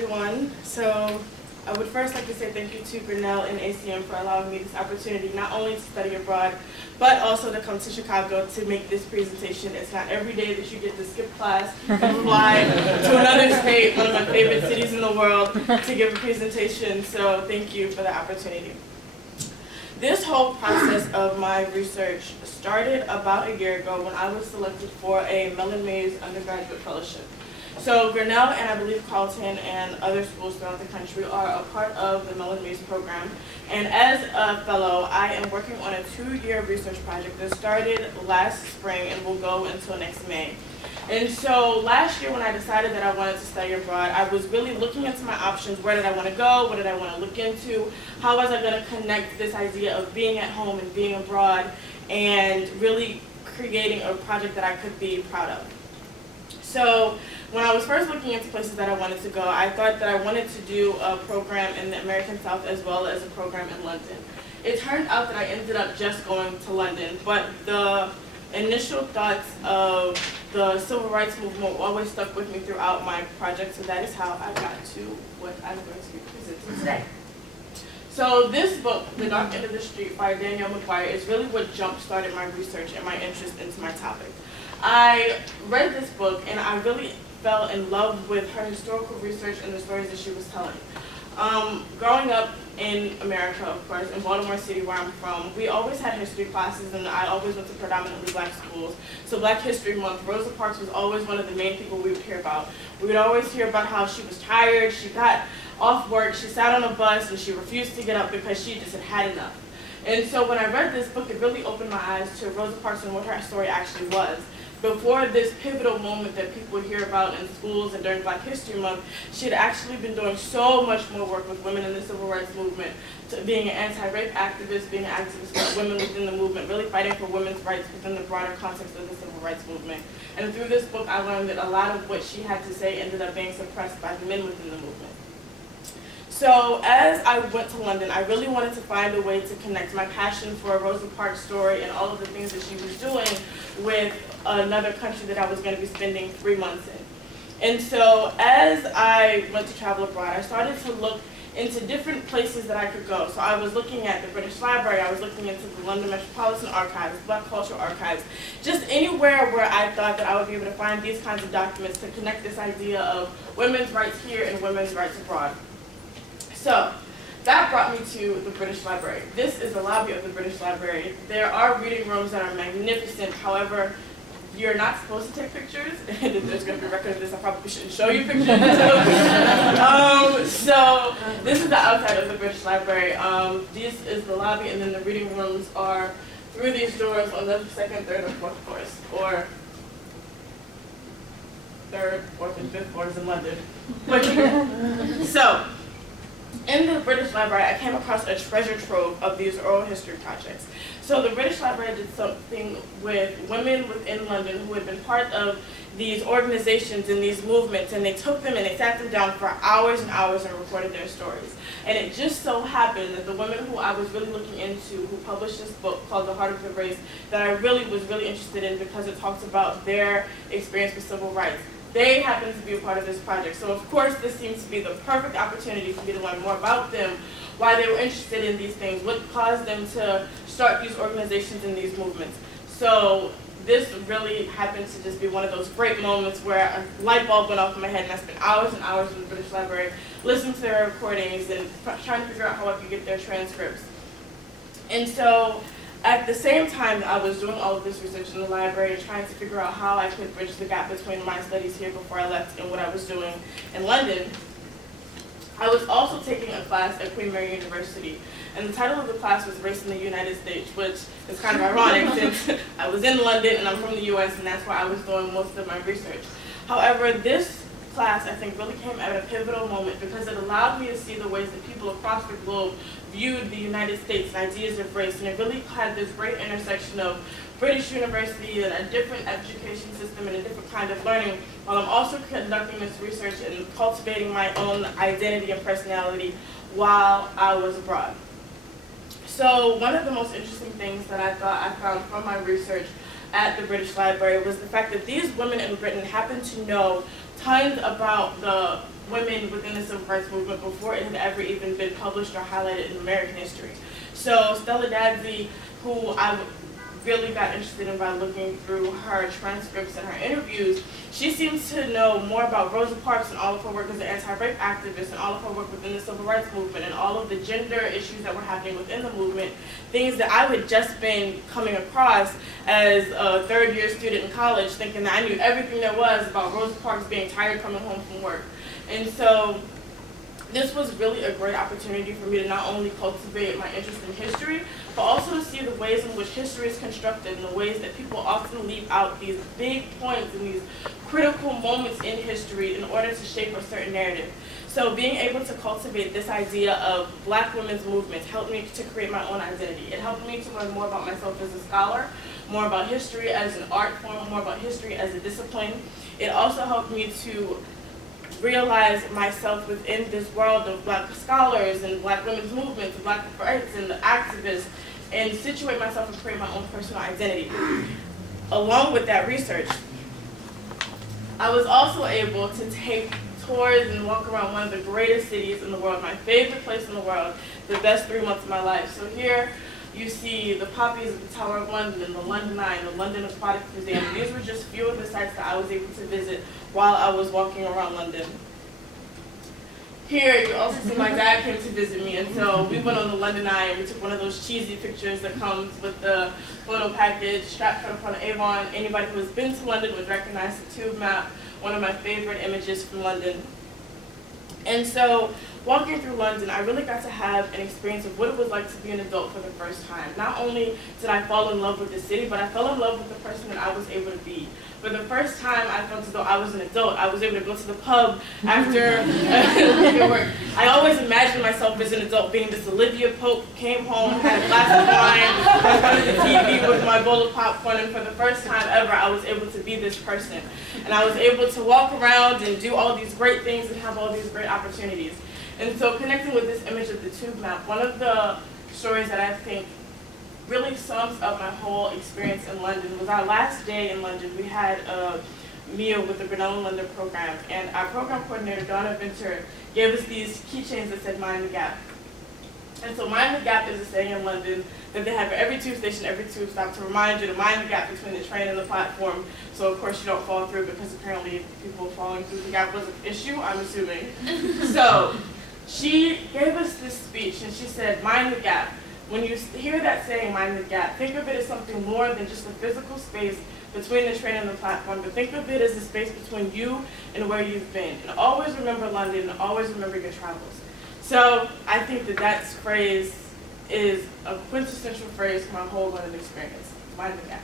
everyone. So I would first like to say thank you to Grinnell and ACM for allowing me this opportunity, not only to study abroad, but also to come to Chicago to make this presentation. It's not every day that you get to skip class and fly to another state, one of my favorite cities in the world, to give a presentation. So thank you for the opportunity. This whole process of my research started about a year ago when I was selected for a Mellon Mays undergraduate fellowship. So Grinnell and I believe Carleton and other schools throughout the country are a part of the Mellon Mays program. And as a fellow, I am working on a 2-year research project that started last spring and will go until next May. And so last year when I decided that I wanted to study abroad, I was really looking into my options. Where did I want to go? What did I want to look into? How was I going to connect this idea of being at home and being abroad and really creating a project that I could be proud of? So when I was first looking into places that I wanted to go, I thought that I wanted to do a program in the American South as well as a program in London. It turned out that I ended up just going to London, but the initial thoughts of the civil rights movement always stuck with me throughout my project, so that is how I got to what I'm going to be presenting today. So this book, The Dark End of the Street by Danielle McGuire, is really what jump-started my research and my interest into my topic. I read this book and I really fell in love with her historical research and the stories that she was telling. Growing up in America, of course, in Baltimore City where I'm from, we always had history classes and I always went to predominantly black schools. So Black History Month, Rosa Parks was always one of the main people we would hear about. We would always hear about how she was tired, she got off work, she sat on a bus and she refused to get up because she just had had enough. And so when I read this book, it really opened my eyes to Rosa Parks and what her story actually was. Before this pivotal moment that people hear about in schools and during Black History Month, she had actually been doing so much more work with women in the civil rights movement, to being an anti-rape activist, being an activist for women within the movement, really fighting for women's rights within the broader context of the civil rights movement. And through this book, I learned that a lot of what she had to say ended up being suppressed by the men within the movement. So as I went to London, I really wanted to find a way to connect my passion for Rosa Parks' story and all of the things that she was doing with another country that I was going to be spending 3 months in. And so as I went to travel abroad, I started to look into different places that I could go. So I was looking at the British Library, I was looking into the London Metropolitan Archives, Black Cultural Archives, just anywhere where I thought that I would be able to find these kinds of documents to connect this idea of women's rights here and women's rights abroad. So that brought me to the British Library. This is the lobby of the British Library. There are reading rooms that are magnificent. However, you're not supposed to take pictures. There's going to be a record of this. I probably shouldn't show you pictures. So this is the outside of the British Library. This is the lobby, and then the reading rooms are through these doors on the 2nd, 3rd, or 4th floors, or 3rd, 4th, and 5th floors in London. So in the British Library, I came across a treasure trove of these oral history projects. So the British Library did something with women within London who had been part of these organizations and these movements, and they took them and they sat them down for hours and hours and recorded their stories. And it just so happened that the women who I was really looking into, who published this book called The Heart of the Race, that I was really interested in because it talks about their experience with civil rights, they happen to be a part of this project. So of course this seems to be the perfect opportunity for me to learn more about them, why they were interested in these things, what caused them to start these organizations and these movements. So this really happened to just be one of those great moments where a light bulb went off in my head and I spent hours and hours in the British Library listening to their recordings and trying to figure out how I could get their transcripts. And so at the same time I was doing all of this research in the library and trying to figure out how I could bridge the gap between my studies here before I left and what I was doing in London, I was also taking a class at Queen Mary University. And the title of the class was Race in the United States, which is kind of ironic since I was in London and I'm from the US and that's where I was doing most of my research. However, this class I think really came at a pivotal moment because it allowed me to see the ways that people across the globe viewed the United States and ideas of race, and it really had this great intersection of British University and a different education system and a different kind of learning, while I'm also conducting this research and cultivating my own identity and personality while I was abroad. So one of the most interesting things that I thought I found from my research at the British Library was the fact that these women in Britain happened to know tons about the women within the civil rights movement before it had ever even been published or highlighted in American history. So Stella Dadsey, who I really got interested in by looking through her transcripts and her interviews, she seems to know more about Rosa Parks and all of her work as an anti-rape activist and all of her work within the civil rights movement and all of the gender issues that were happening within the movement, things that I had just been coming across as a third-year student in college, thinking that I knew everything there was about Rosa Parks being tired coming home from work. And so this was really a great opportunity for me to not only cultivate my interest in history, but also to see the ways in which history is constructed and the ways that people often leave out these big points and these critical moments in history in order to shape a certain narrative. So being able to cultivate this idea of Black women's movements helped me to create my own identity. It helped me to learn more about myself as a scholar, more about history as an art form, more about history as a discipline. It also helped me to realize myself within this world of Black scholars and Black women's movements, and Black rights and activists, and situate myself and create my own personal identity. Along with that research, I was also able to take tours and walk around one of the greatest cities in the world, my favorite place in the world, the best 3 months of my life. So here you see the poppies of the Tower of London, the London Eye, the London Aquatic Museum. These were just few of the sites that I was able to visit while I was walking around London. Here, you also see my dad came to visit me, and so we went on the London Eye, and we took one of those cheesy pictures that comes with the photo package, strapped cut upon an Avon. Anybody who has been to London would recognize the tube map, one of my favorite images from London. And so, walking through London, I really got to have an experience of what it was like to be an adult for the first time. Not only did I fall in love with the city, but I fell in love with the person that I was able to be. For the first time, I felt as though I was an adult. I was able to go to the pub after work. I always imagined myself as an adult being this Olivia Pope, came home, had a glass of wine, in front of the TV with my bowl of popcorn, and for the first time ever, I was able to be this person. And I was able to walk around and do all these great things and have all these great opportunities. And so connecting with this image of the tube map, one of the stories that I think really sums up my whole experience in London was our last day in London. We had a meal with the Grinnell in London program, and our program coordinator, Donna Venter, gave us these keychains that said "Mind the Gap." And so "Mind the Gap" is a saying in London that they have at every tube station, every tube stop, to remind you to mind the gap between the train and the platform, so of course you don't fall through, because apparently people falling through the gap was an issue, I'm assuming. So she gave us this speech, and she said, "Mind the gap. When you hear that saying, mind the gap, think of it as something more than just a physical space between the train and the platform, but think of it as a space between you and where you've been. And always remember London, and always remember your travels." So I think that that phrase is a quintessential phrase for my whole London experience, mind the gap.